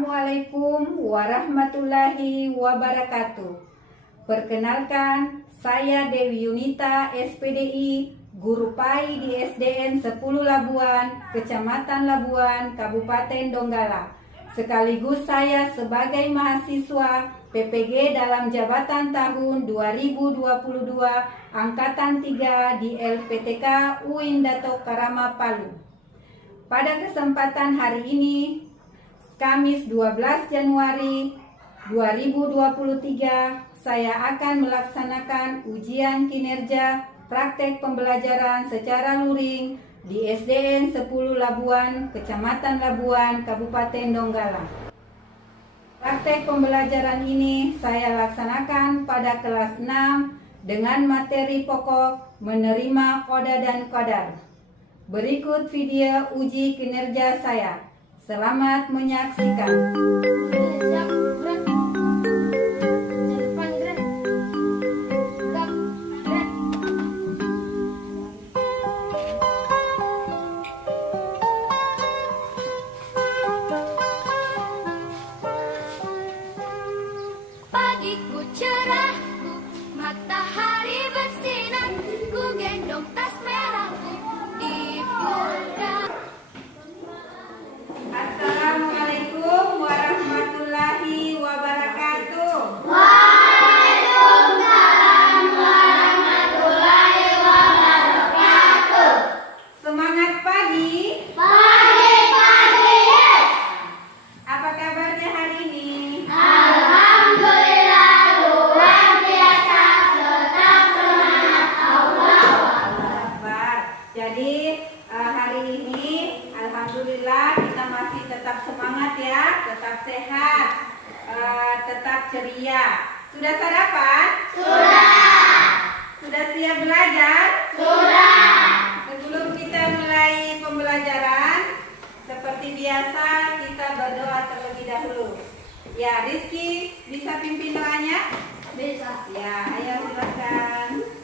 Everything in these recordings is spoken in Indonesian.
Assalamualaikum warahmatullahi wabarakatuh. Perkenalkan, saya Dewi Yunita, SPDI, Guru PAI di SDN 10 Labuan, Kecamatan Labuan, Kabupaten Donggala. Sekaligus saya sebagai mahasiswa PPG dalam jabatan tahun 2022 Angkatan 3 di LPTK UIN Dato Karama Palu. Pada kesempatan hari ini, Kamis 12 Januari 2023, saya akan melaksanakan ujian kinerja praktek pembelajaran secara luring di SDN 10 Labuan, Kecamatan Labuan, Kabupaten Donggala. Praktek pembelajaran ini saya laksanakan pada kelas 6 dengan materi pokok menerima koda dan kodar. Berikut video uji kinerja saya. Selamat menyaksikan. Pagiku cerah, matahari bersinar, ku gendong tas merahku di pundak. Assalamualaikum warahmatullahi wabarakatuh. Waalaikumsalam warahmatullahi wabarakatuh. Semangat pagi. Pagi-pagi, yes. Apa kabarnya hari ini? Alhamdulillah, luar biasa, tetap semangat Allah. Akbar. Jadi hari ini alhamdulillah kita masih tetap semangat ya, tetap sehat, tetap ceria. Sudah sarapan? Sudah. Sudah siap belajar? Sudah. Sebelum kita mulai pembelajaran, seperti biasa kita berdoa terlebih dahulu. Ya, Rizky bisa pimpin doanya? Bisa. Ya, ayo silakan.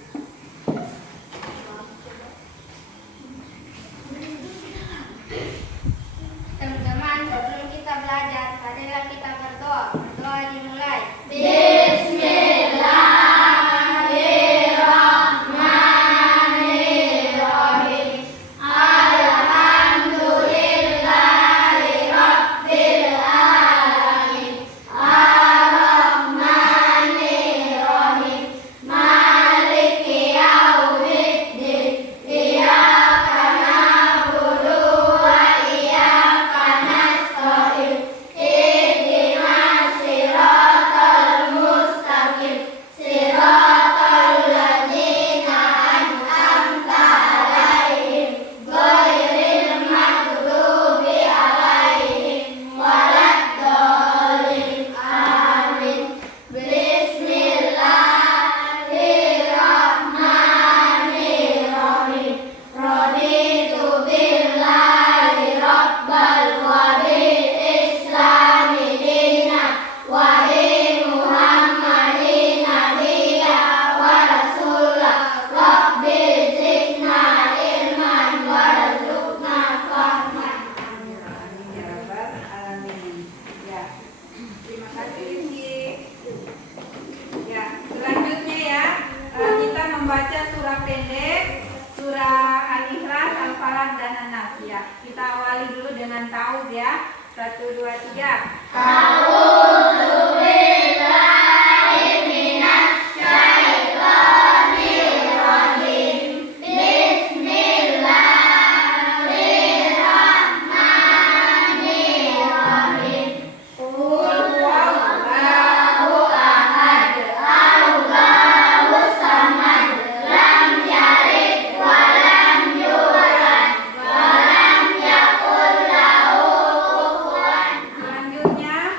Teman-teman, sebelum kita belajar, marilah kita berdoa. Berdoa dimulai. Bismillahirrahmanirrahim. Alhamdulillahirabbil alamin. Ar-Rahmanirrahim. Maliki yaumiddin. Iyyaka na'budu wa iyyaka nasta'in. Ihdinas siratal mustaqim. Siratal ladzina an'amta 'alaihim ghairil maghdubi 'alaihim waladdallin. Amin. Bismillahirrahmanirrahim. Raditu billahi rabbal wa bil islami dinan wa bi Muhammadin nabiyya wa rasulah. Rabbi zidna ilman warzuqna fahman. Amin ya rabbal alamin. Ya, terima kasih Rizky. Ya, selanjutnya ya, kita membaca surah pendek, surah Al-Ikhlas, Al-Falaq dan An-Nas ya. Kita awali dulu dengan ta'awudz ya. 1, 2, 3. A'udzu billahi minasy syaithanir rajim. Bismillahirrahmanirrahim. Qul huwallahu ahad, Allahus samad, lam yalid wa lam yulad wa lam yakul lahu kufuwan. Selanjutnya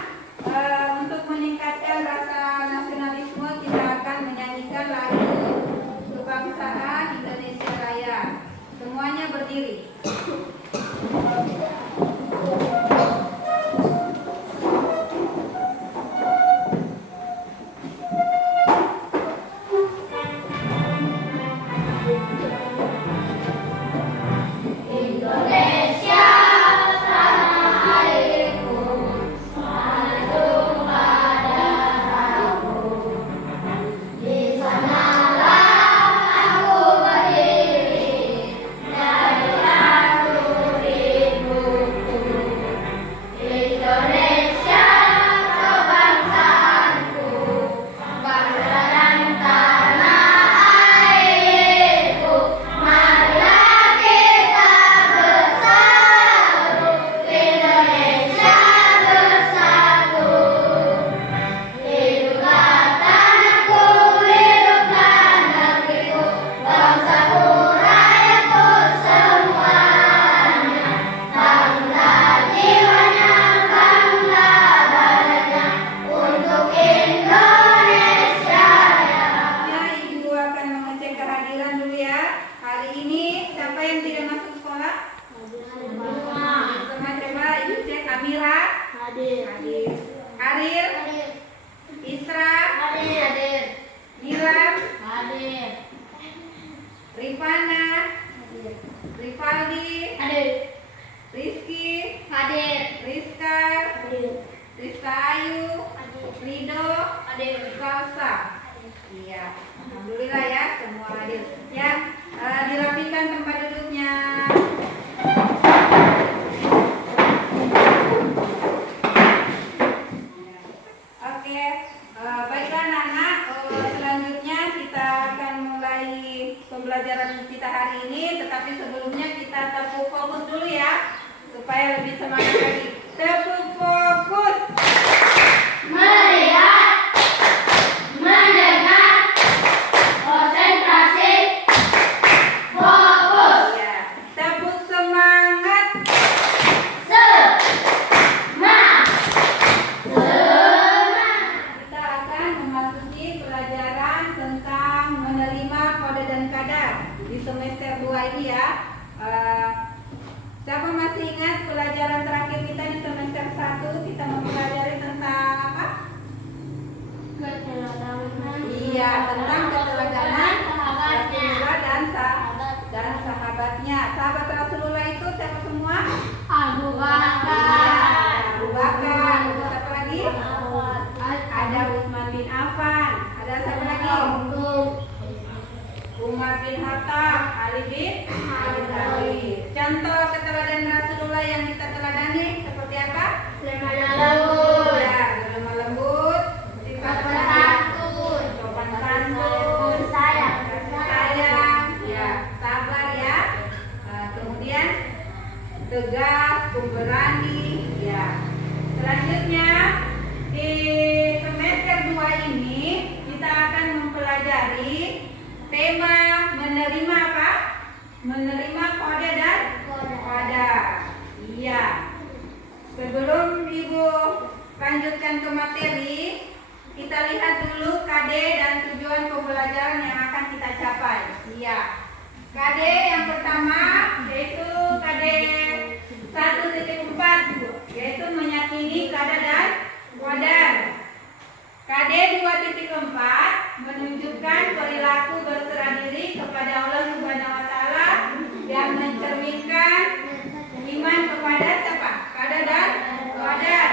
Hadir. Aril, Hadir. Isra, Hadir. Nilam, Hadir. Rifana, Rifaldi, Hadir. Rizky, Hadir. Rizka, Hadir. Rizka Ayu, Hadir. Rido, Hadir. Salsa. Iya, alhamdulillah ya semua hadir. Ya, dirapikan tempat duduknya. Oke, baiklah anak-anak. Selanjutnya kita akan mulai pembelajaran kita hari ini. Tetapi sebelumnya kita tepuk fokus dulu ya, supaya lebih semangat lagi. Tepuk fokus. Melihat, mendengar, konsentrasi, fokus, Ya, tepuk semangat. semangat, Kita akan memasuki pelajaran tentang menerima kode dan kadar di semester 2 ini ya. Siapa masih ingat pelajaran terakhir kita di semester 1 kita mempelajari tentang apa? Iya, tentang keteladanan Rasulullah dan sahabatnya. Sahabat Rasulullah itu siapa semua? Abu Iya, Abu Bakar. Terus siapa lagi? Ada Utsman bin Affan. Ada siapa lagi? Umar bin Khattab, Ali bin Abi Thalib. Contoh keteladanan Rasulullah yang kita teladani seperti apa? Ya, lemah lembut, sifat takut, sopan santun, sayang, ya, sabar ya. Kemudian tegas, pemberani, ya. Selanjutnya di semester 2 ini kita akan mempelajari tema menerima apa? Menerima kode dan kadar. Iya. Sebelum Ibu lanjutkan ke materi, kita lihat dulu KD dan tujuan pembelajaran yang akan kita capai. Iya. KD yang pertama yaitu KD 1.4 yaitu meyakini kadar dan kadar. KD 2.4 menunjukkan perilaku berserah diri kepada Allah Subhanahu wa taala yang mencerminkan iman kepada siapa? Kadar dan kadar.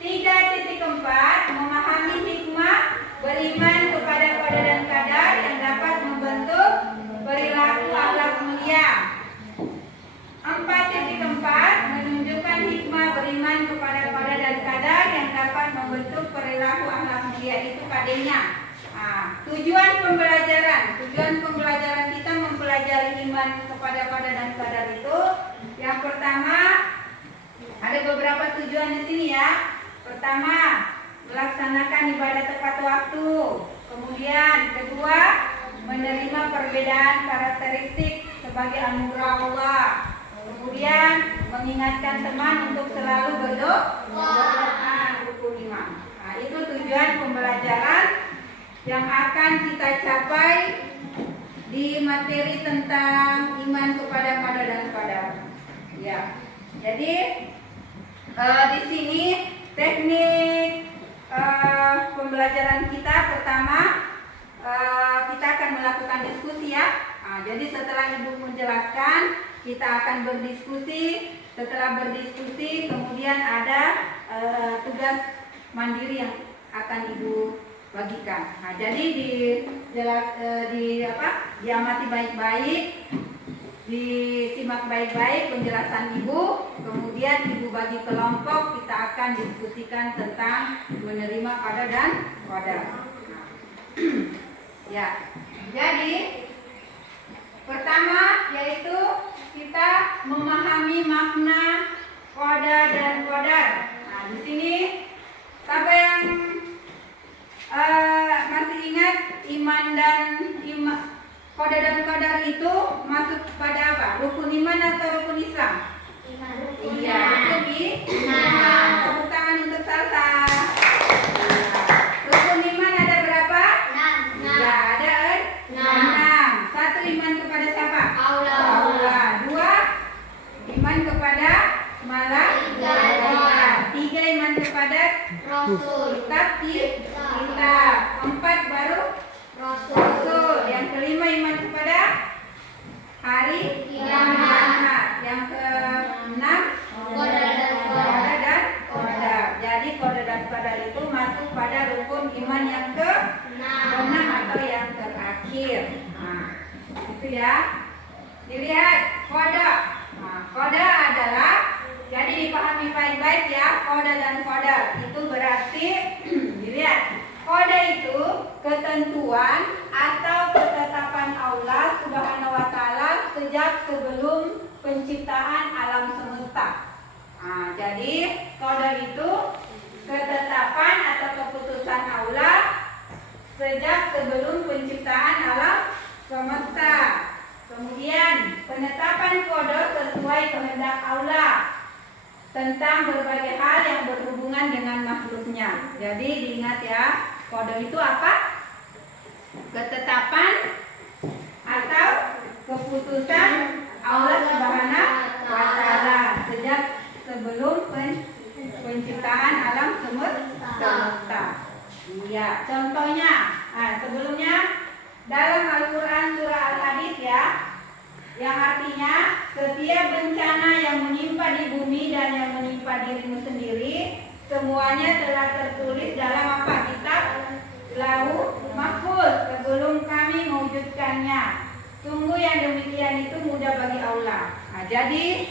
3.4 memahami hikmah beriman kepada kadar dan kadar yang dapat membentuk perilaku akhlak mulia. 4.4 menunjukkan hikmah beriman kepada kadar dan kadar yang dapat membentuk perilaku akhlak mulia. Itu KD-nya. Tujuan pembelajaran kita mempelajari iman kepada kadar dan kadar itu. Yang pertama, ada beberapa tujuan di sini ya. Pertama, melaksanakan ibadah tepat waktu. Kemudian kedua, menerima perbedaan karakteristik sebagai anugerah Allah. Kemudian mengingatkan teman untuk selalu berdoa, rukun iman. Itu tujuan pembelajaran yang akan kita capai di materi tentang iman kepada kadar dan kadar. Ya. Jadi di sini teknik pembelajaran kita pertama kita akan melakukan diskusi ya. Jadi setelah Ibu menjelaskan, kita akan berdiskusi. Setelah berdiskusi, kemudian ada tugas mandiri yang akan Ibu bagikan. Jadi diamati baik-baik, disimak baik-baik penjelasan Ibu, kemudian Ibu bagi kelompok, kita akan diskusikan tentang menerima kadar dan kadar. Ya, jadi pertama yaitu kita memahami makna kadar dan kadar. Di sini siapa yang masih ingat kadar dan kadar itu masuk pada apa? Rukun iman atau rukun Islam? Iya, rukun iman. Tepuk tangan untuk Salsa. Rukun iman ada berapa? 6. Ya, ada 6. 1 iman kepada siapa? Allah. 2 iman kepada malaikat. 3 iman kepada Rasul. kitab kitab. 4 baru Rasul. Yang kelima iman kepada hari kiamat. Yang keenam Qadar dan qadar dan qadar. Jadi qadar dan qadar itu masuk pada rukun iman yang ke-6 atau yang terakhir. Nah, itu ya. Dilihat qadar. Nah, qadar adalah, jadi dipahami baik-baik ya, qadar dan qadar. Itu berarti dilihat. Qadar itu ketentuan atau ketetapan Allah Subhanahu wa taala sejak sebelum penciptaan alam semesta. Nah, jadi qadar itu ketetapan atau keputusan Allah sejak sebelum penciptaan alam semesta. Kemudian penetapan qadar sesuai kehendak Allah tentang berbagai hal yang berhubungan dengan makhluknya. Jadi diingat ya, qadar itu apa? Ketetapan atau keputusan Allah Subhanahu wa taala sejak sebelum penciptaan alam semesta. Iya, contohnya. Nah, sebelumnya dalam Al-Qur'an surah Al-Hadid ya, yang artinya setiap bencana yang menimpa di bumi dan yang menimpa dirimu sendiri semuanya telah tertulis dalam apa? Kitab Lauh Mahfuz sebelum kami mewujudkannya. Sungguh yang demikian itu mudah bagi Allah. Nah, jadi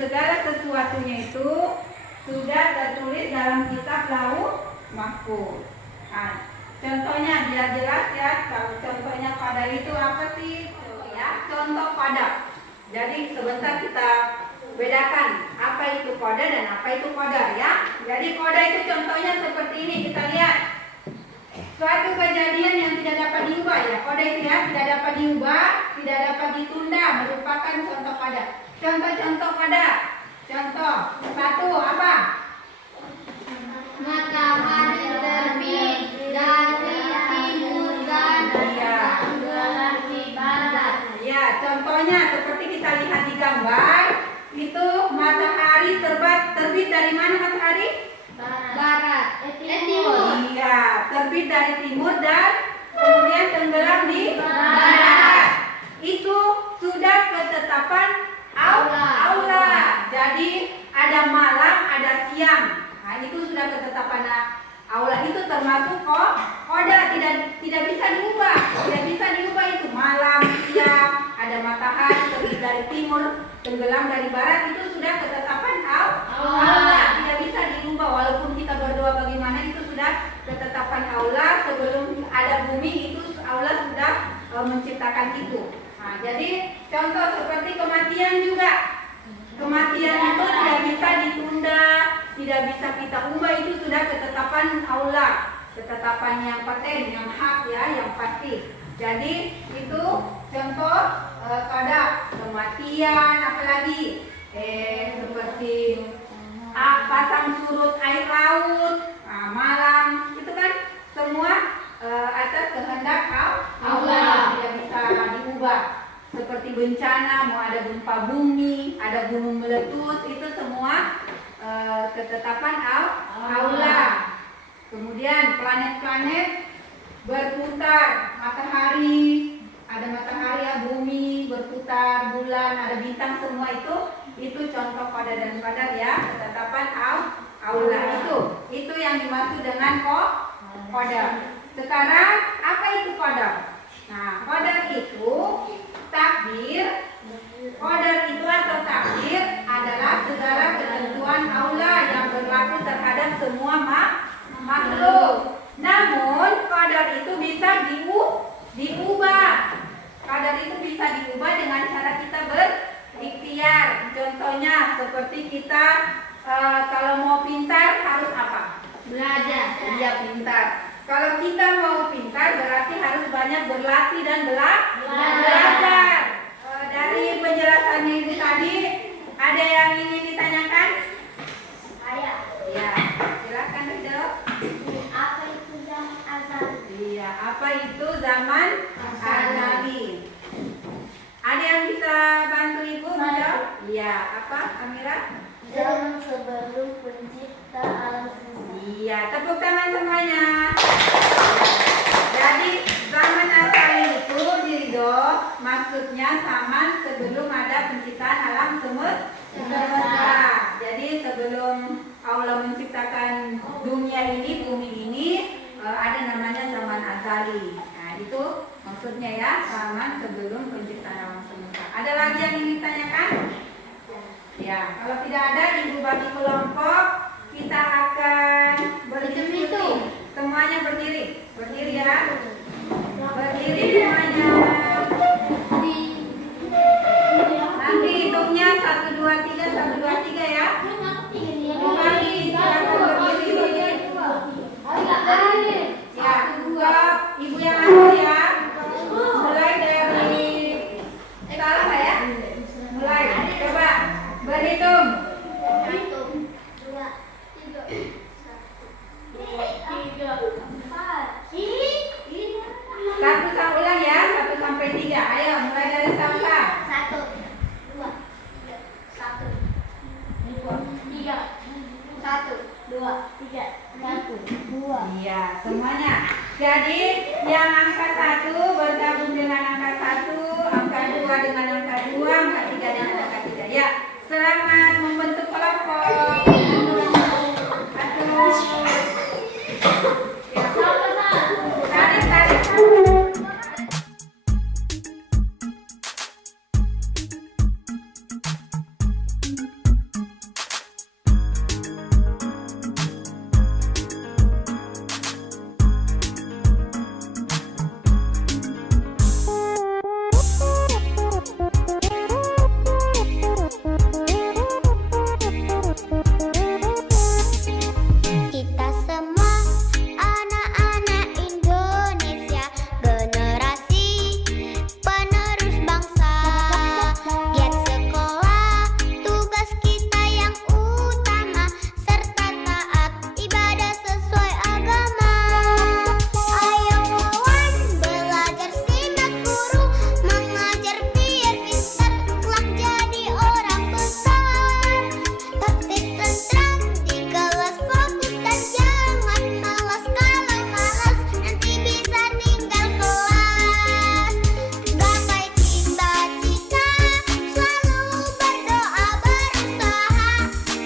segala sesuatunya itu sudah tertulis dalam kitab Lauh Mahfuz. Nah, contohnya biar jelas ya, kalau contohnya qadar itu apa sih? Ya, contoh qadar. Jadi sebentar kita bedakan apa itu qadar dan apa itu qadar ya. Jadi qadar itu contohnya seperti ini, kita lihat. Suatu kejadian yang tidak dapat diubah ya. Qadar itu ya, tidak dapat diubah, tidak dapat ditunda, merupakan contoh qadar. Contoh-contoh qadar. Contoh, satu apa? Matahari terbit dari timur dan tenggelam di barat. Ya, contohnya seperti kita lihat di gambar, itu matahari terbit dari mana matahari? Barat. Timur. Iya, terbit dari timur dan kemudian tenggelam di barat. Itu sudah ketetapan Allah. Jadi ada malam, ada siang. Nah, itu sudah ketetapan Allah. Itu termasuk qadar, tidak bisa diubah. Tidak bisa diubah itu malam, siang, ada matahari terbit dari timur, tenggelam dari barat, itu sudah ketetapan Allah. Tidak bisa diubah walaupun kita berdoa bagaimana, itu sudah ketetapan Allah. Sebelum ada bumi itu Allah sudah menciptakan itu. Nah, jadi contoh seperti kematian juga. Kematian itu tidak bisa ditunda, tidak bisa kita ubah, itu sudah ketetapan Allah, ketetapan yang paten, yang hak ya, yang pasti. Jadi itu contoh qadar. Kematian, apalagi seperti pasang surut air laut, malam, itu kan semua atas kehendak Allah, tidak bisa diubah. Seperti bencana, mau ada gempa bumi, ada gunung meletus, itu semua ketetapan Allah. Kemudian planet-planet berputar, matahari, ada matahari, ya, bumi berputar, bulan, ada bintang, semua itu contoh qadar dan qadar ya, ketetapan Allah. Itu yang dimaksud dengan qadar. Sekarang apa itu qadar? Nah, qadar itu takdir. Qadar itu atau takdir adalah segala ketentuan Allah yang berlaku terhadap semua makhluk. Namun qadar itu bisa diubah. Qadar itu bisa diubah dengan cara kita berikhtiar. Contohnya seperti kita kalau mau pintar harus apa? Belajar. Iya, pintar. Kalau kita mau pintar berarti harus banyak berlatih dan belajar. Dari penjelasannya itu tadi, ada yang ingin ditanyakan? Ya, silakan Rido. Apa itu zaman azali? Iya, apa itu zaman azali? Ada yang bisa bantu Ibu menjawab? Iya, apa Amira? Zaman sebelum pencipta alam semesta. Iya, tepuk tangan semuanya. Jadi zaman asali itu diridho maksudnya zaman sebelum ada penciptaan alam semesta. Jadi sebelum Allah menciptakan dunia ini, bumi ini, ada namanya zaman asali. Nah itu maksudnya ya, zaman sebelum penciptaan alam semesta. Ada lagi yang ingin ditanyakan? Ya, kalau tidak ada, ibu bagi kelompok, kita akan berdiskusi. Semuanya berdiri, berdiri ya. Berdiri semuanya. Nanti hitungnya 1, 2, 3, 1, 2, 3 ya. Kembali, silakan berdiri. Ya, stop. Ibu yang atur ya. Mulai dari salah ya. Mulai, coba berhitung. 1 sampai ulang ya, 1 sampai 3. Ayo, mulai dari Salsa. 1, 2, 3, 1, 2, 3. Iya, semuanya. Jadi yang angka 1 bergabung dengan angka 1, angka 2 dengan angka 2, angka 3 dengan angka 3. Ya, selamat membentuk kelompok. Tarik. Kita semua anak-anak Indonesia, generasi penerus bangsa. Giat sekolah, tugas kita yang utama, serta taat ibadah sesuai agama. Ayo kawan, belajar simak guru, mengajar biar pintar, kelak jadi orang besar. Tertib tentram di kelas, fokus dan jangan malas. Kalau malas nanti bisa tinggal kelas. Gapai cita-cita, selalu berdoa berusaha,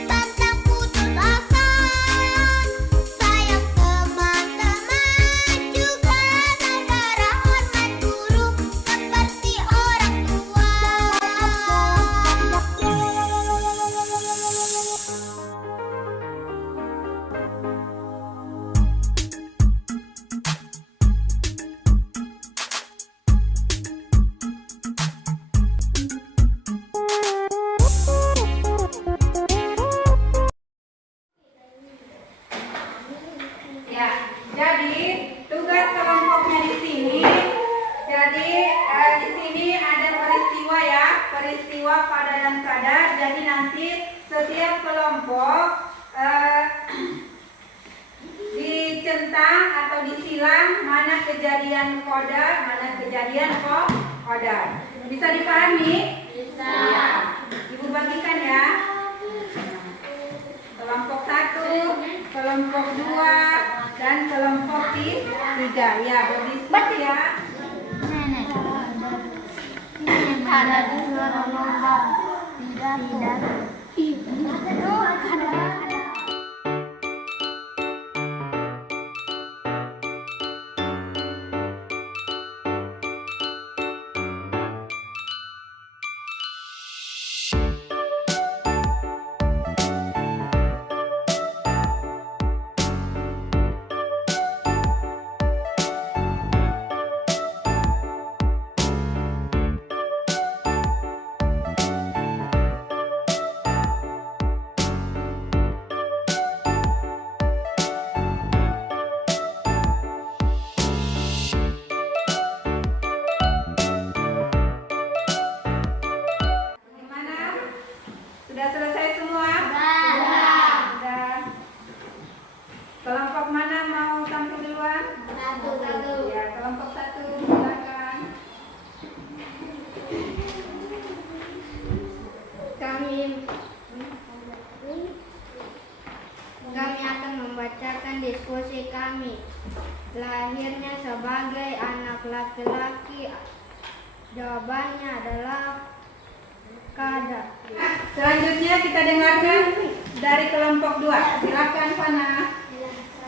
pantang putus asa. Sayang teman-teman, juga negara, hormat guru seperti orang tua. Ya, jadi tugas kelompoknya di sini. Jadi di sini ada peristiwa ya, peristiwa pada dan kadar. Jadi nanti setiap kelompok dicentang atau disilang mana kejadian kodar, mana kejadian kodar. Bisa dipahami? Bisa. Ya. Ibu bagikan ya. Kelompok 1, kelompok 2, dan kelompok 3. Ya, berdiskusi ya. Ada suara lomba pidato. Kami akan membacakan mendengarkan diskusi kami. Lahirnya sebagai anak laki-laki, jawabannya adalah kada. Selanjutnya kita dengarkan dari kelompok 2. Silakan Fana.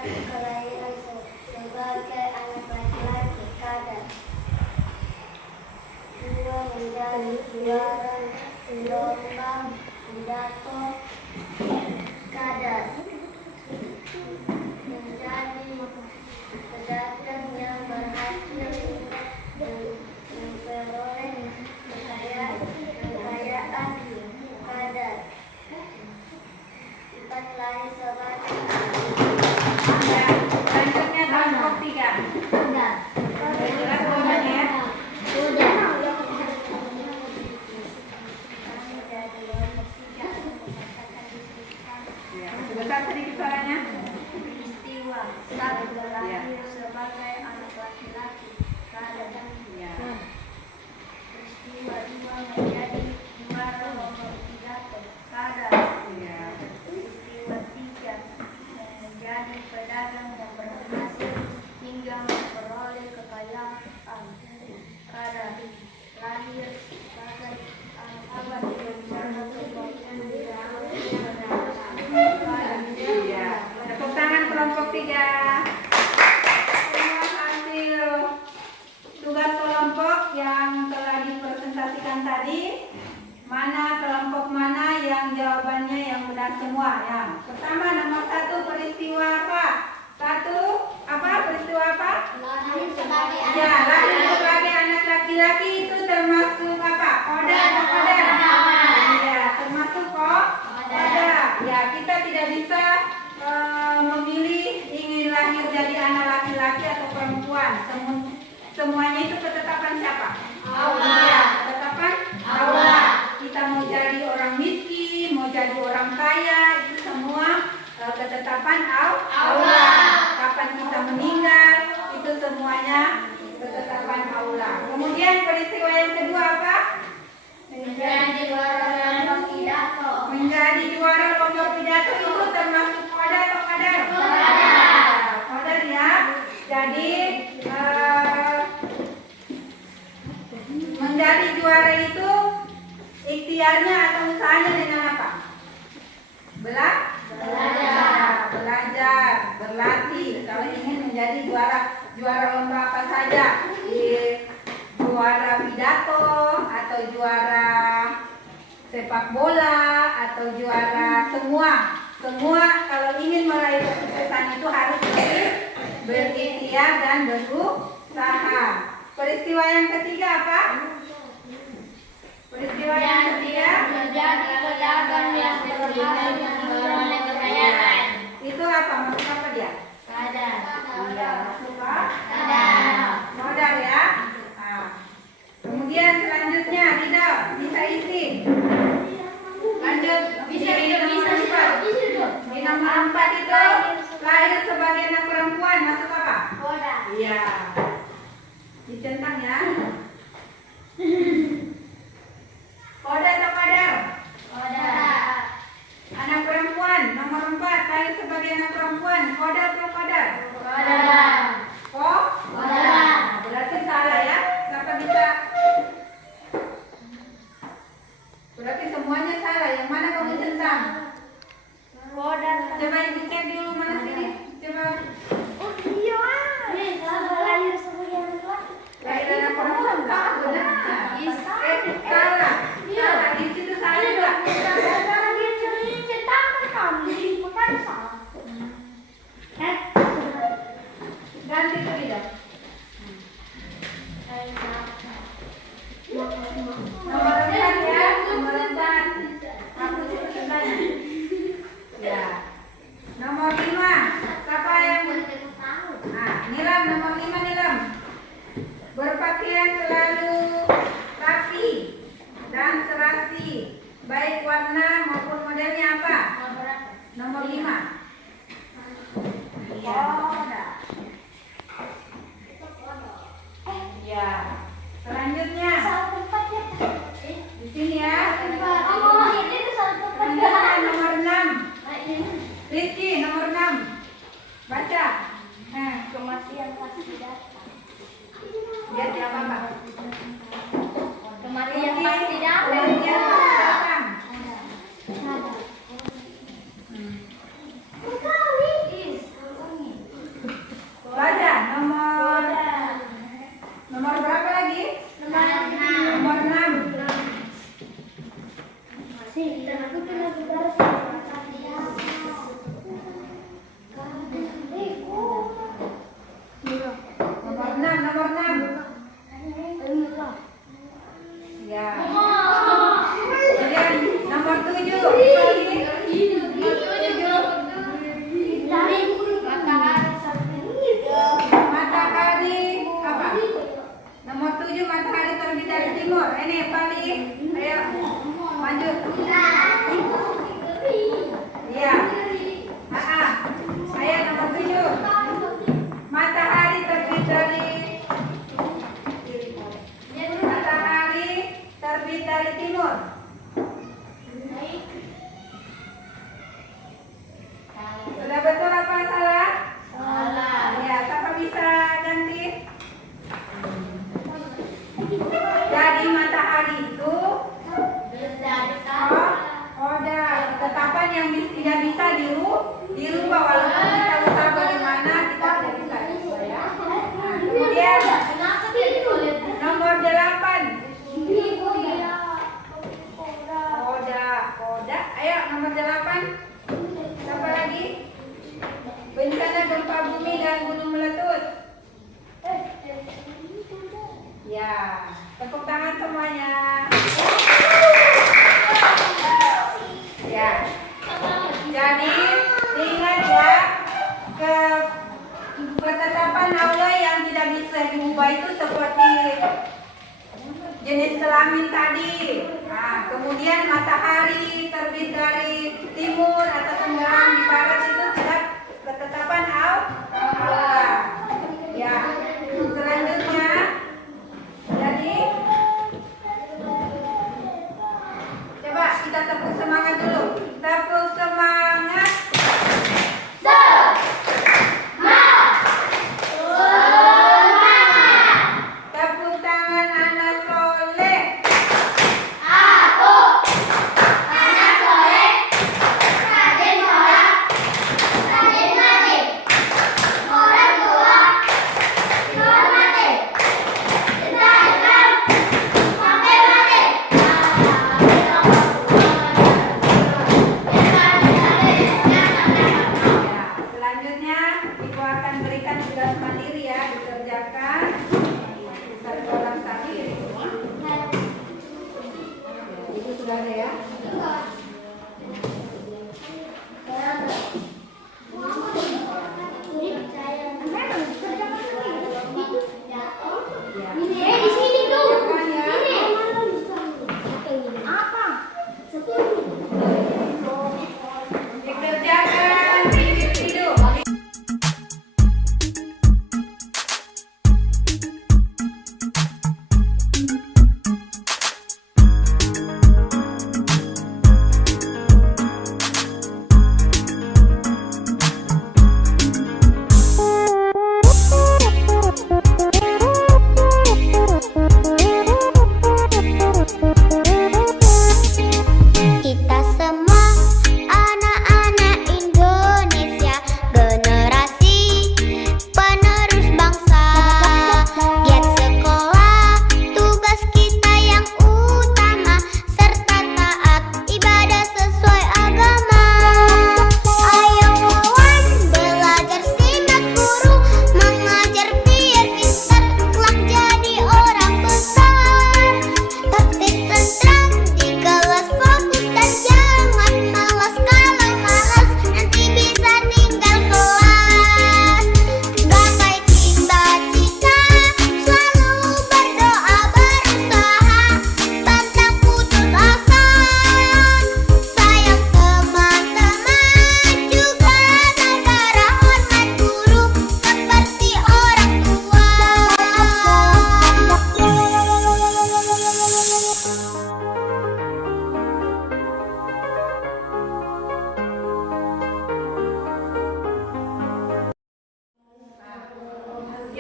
Kelahiran sebagai anak laki-laki kada. 2 menjadi juara lomba pidato kada. Menjadi pedagang yang berhasil memperoleh kekayaan kada. 4 lahir sebagai Ya, selanjutnya kelompok 3. Sudah. Jelas jawabannya ya? Sudah. Ya, sebesar sedikit suaranya. Peristiwa 1 lahir sebagai anak laki-laki kada. Ya. Peristiwa 2 menjadi juara lomba pidato kada. Ya. Peristiwa 3 menjadi pedagang yang berhasil hingga memperoleh kekayaan kada. Lahir sebagai anak Iya. Tepuk tangan kelompok 3. Semua hasil tugas kelompok yang telah dipresentasikan tadi. Mana kelompok mana yang jawabannya yang benar semua ya. Pertama nomor 1 peristiwa apa? 1 apa? Peristiwa apa? Lahir sebagai Ya, lahir sebagai anak laki-laki itu termasuk apa? Koda atau koda? Iya, termasuk kok koda. Ya, kita tidak bisa memilih ingin lahir jadi anak laki-laki atau perempuan. Semuanya itu ketetapan siapa? Allah. Ya, ketetapan Allah. Kita mau jadi orang miskin, mau jadi orang kaya, itu semua ketetapan Allah. Kapan kita meninggal, itu semuanya ketetapan Allah. Kemudian peristiwa yang kedua apa? menjadi juara lomba pidato. Menjadi juara lomba pidato itu termasuk koda atau kadar? Koda ya. Jadi menjadi juara itu ikhtiarnya atau usahanya dengan apa? Belajar, berlatih. Kalau ingin menjadi juara lomba apa saja, juara pidato atau juara sepak bola atau juara semua kalau ingin meraih kesuksesan itu harus berikhtiar dan berusaha. Peristiwa yang ketiga apa? Peristiwa yang ketiga menjadi pedagang yang berhasil memperoleh kekayaan itu apa? Masuk apa dia? kada. Iya, masuk apa? Kada. Modal ya. Nah, kemudian selanjutnya tidak bisa isi. Lanjut di nomor 4. Di nomor 4 itu lahir sebagai anak perempuan masuk apa? Koda. Iya. Dicentang ya. Koda atau kadar? Koda. Anak perempuan nomor 4 lahir sebagai anak perempuan koda atau kadar? Koda. Kok? Koda. Berarti salah ya. Siapa bisa? Berarti semuanya salah. Yang mana kamu centang? Koda. Coba ibu cek dulu mana sini. Coba. Oh iya. Lahir sebagai anak laki. Lahir anak perempuan tak benar. Salah. Salah. Di situ salah juga. Karena dia centangkan kami, bukan salah. Ganti itu tidak. Nomor 4 ya. Nomor 4. Hapus itu sebenarnya. Ya. Nomor 5. Siapa yang Nah, Nilam nomor 5 Nilam. Berpakaian selalu rapi dan serasi, baik warna maupun modelnya apa? Nomor 5. Iya. Ya. Selanjutnya Salah tempat ya. di sini ya. Oh, ini salah tempat. Selanjutnya nomor 6. Rizky nomor 6. Baca Generasi yang pasti datang. Lihat ya apa? Kematian pasti datang. Kematian pasti datang. Baca nomor berapa lagi? Nomor 6. Nomor 6. Ya. Kemudian nomor 7. Matahari apa? Nomor 7 matahari terbit dari timur. Ini paling. Ayo maju. Iya. Ayo nomor 7. Matahari terbit dari timur. Sudah betul apa salah? Salah. Ya, siapa bisa ganti? Jadi matahari itu ketetapan yang tidak bisa dirubah walaupun kita usaha bagaimana kita tidak bisa dirubah ya. Kemudian nomor 8. Koda. Ayo nomor 8. Siapa lagi? Bencana gempa bumi dan gunung meletus. Ya, tepuk tangan semuanya. Ya. Jadi ingat ya, ketetapan Allah yang tidak bisa diubah itu seperti jenis kelamin tadi. Nah, kemudian matahari terbit dari timur atau tenggelam di barat itu sudah ketetapan Allah. Ya. Selanjutnya, jadi coba kita tepuk semangat dulu. Tepuk semangat. Tepuk tangan anak soleh. Selanjutnya, Ibu akan berikan tugas mandiri ya, dikerjakan satu orang satu. Ibu sudah ada ya? Dikerjakan individu.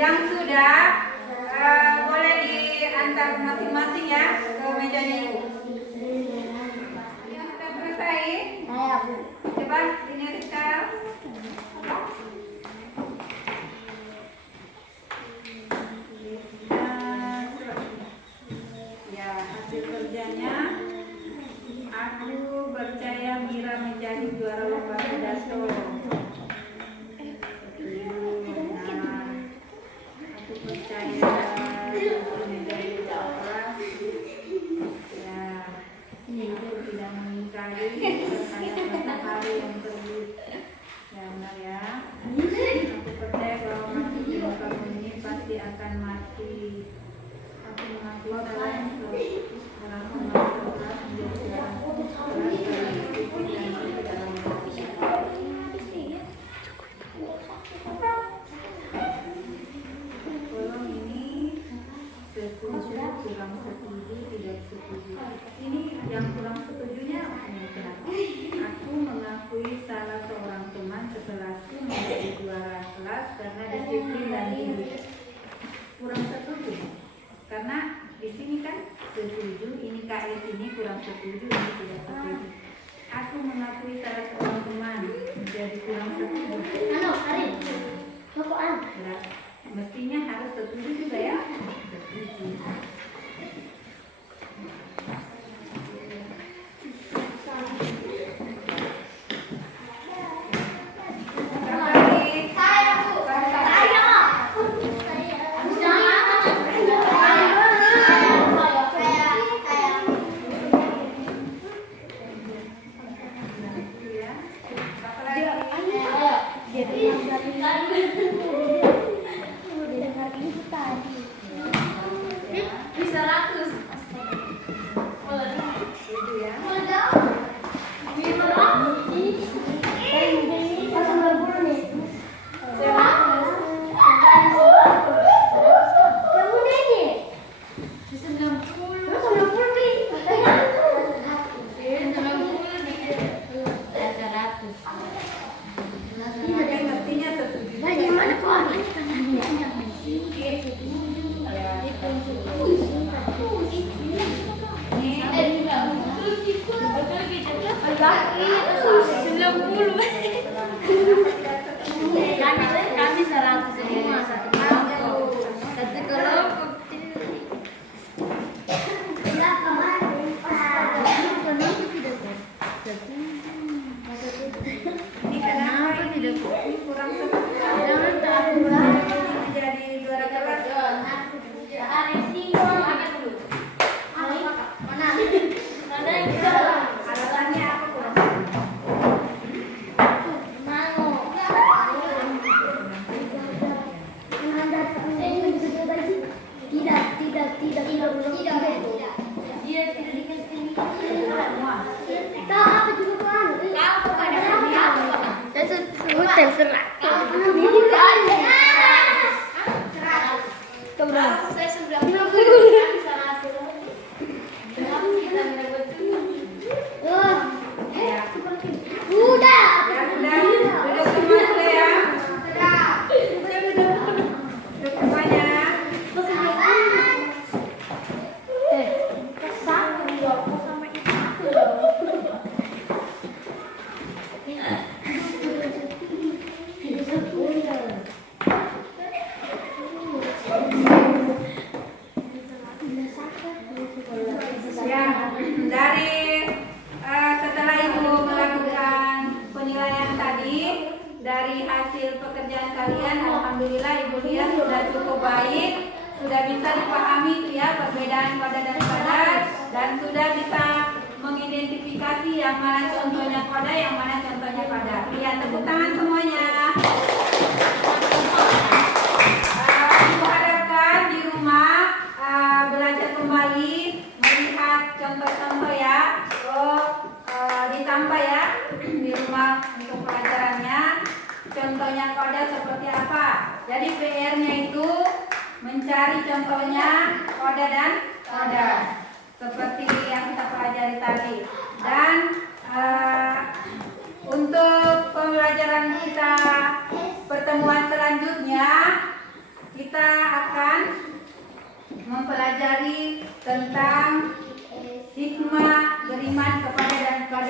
Yang sudah boleh diantar masing-masing ya ke mejanya ibu. Yang sudah selesai, coba sini Rizka. Ya, hasil kerjanya, aku percaya Mira menjadi juara lomba pidato. Aku percaya menjadi kelas. Ya, aku tidak mengingkari terhadap matahari yang terbit. Ya, benar ya. Aku percaya bahwa nanti jiwa kamu ini pasti akan mati. Aku mengakui salah seorang pembaca kelas menjadi seorang kelas dalam disiplin dan juga dalam belajar. Kolom ini setuju, kurang setuju, tidak setuju. Ini yang kurang setujunya kenapa? Aku mengakui salah seorang teman sekelasku menjadi juara kelas karena disiplin dan tinggi. Kurang setuju. Karena di sini kan setuju, ini KS ini kurang setuju, ini tidak setuju. Aku mengakui salah seorang teman menjadi kurang setuju. Ya, mestinya harus setuju juga ya. Setuju. Kami 100 semua, satu kelompok. Ini kenapa tidak kurang setuju? Menjadi juara kelas. Alasannya apa kurang setuju? Setelah Ibu melakukan penilaian tadi, dari hasil pekerjaan kalian, alhamdulillah Ibu lihat sudah cukup baik, sudah bisa dipahami ya perbedaan pada dan pada, dan sudah bisa mengidentifikasi yang mana contohnya koda, yang mana contohnya pada. Lihat, tepuk tangan semuanya. Ibu harapkan di rumah belajar kembali, melihat contoh-contoh ya. Ditambah ya di rumah untuk pelajarannya, contohnya koda seperti apa. Jadi PR-nya itu mencari contohnya koda dan koda seperti yang kita pelajari tadi. Dan untuk pembelajaran kita pertemuan selanjutnya, kita mempelajari tentang hikmah beriman kepada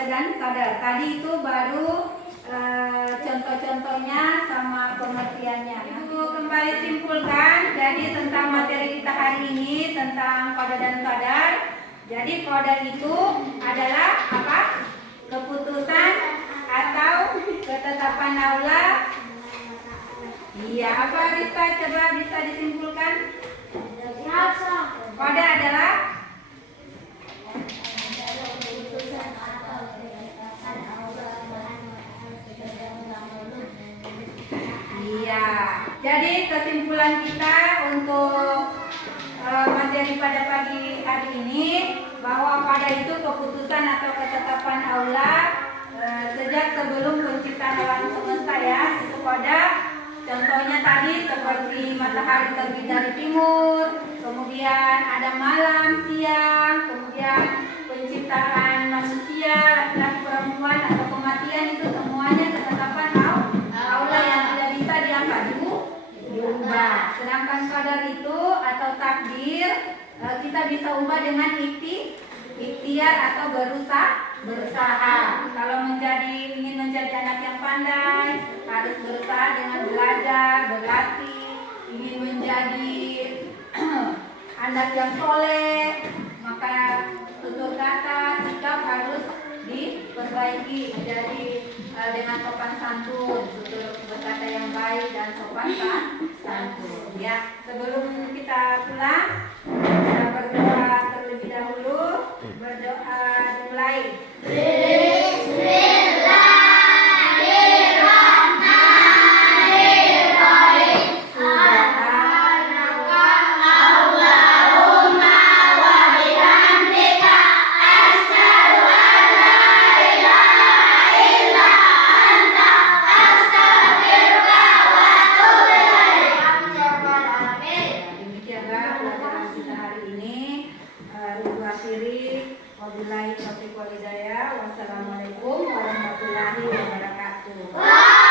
dan qadar. Tadi itu baru contoh-contohnya sama pengertiannya. Ibu kembali simpulkan. Jadi tentang materi kita hari ini tentang qada dan qadar. Jadi qada itu adalah apa? Keputusan atau ketetapan Allah. Iya, apa Rista? Coba bisa disimpulkan. Qada adalah iya. Jadi kesimpulan kita untuk materi pada pagi hari ini bahwa qada itu keputusan atau ketetapan Allah sejak sebelum penciptaan alam semesta ya. Itu qada. Contohnya tadi seperti matahari terbit dari timur, kemudian ada malam, siang, kemudian penciptaan manusia, laki-laki perempuan atau kematian, itu semuanya ketetapan Allah yang tidak bisa diubah. Sedangkan qadar itu atau takdir kita bisa ubah dengan ikhtiar atau berusaha. Kalau ingin menjadi anak yang pandai, harus berusaha dengan belajar, berlatih. Ingin menjadi anak yang soleh, maka tutur kata, sikap harus diperbaiki menjadi dengan sopan santun, tutur berkata yang baik dan sopan santun. Ya, sebelum kita pulang, kita berdoa terlebih dahulu. Berdoa dimulai. Wassalamualaikum warahmatullahi wabarakatuh.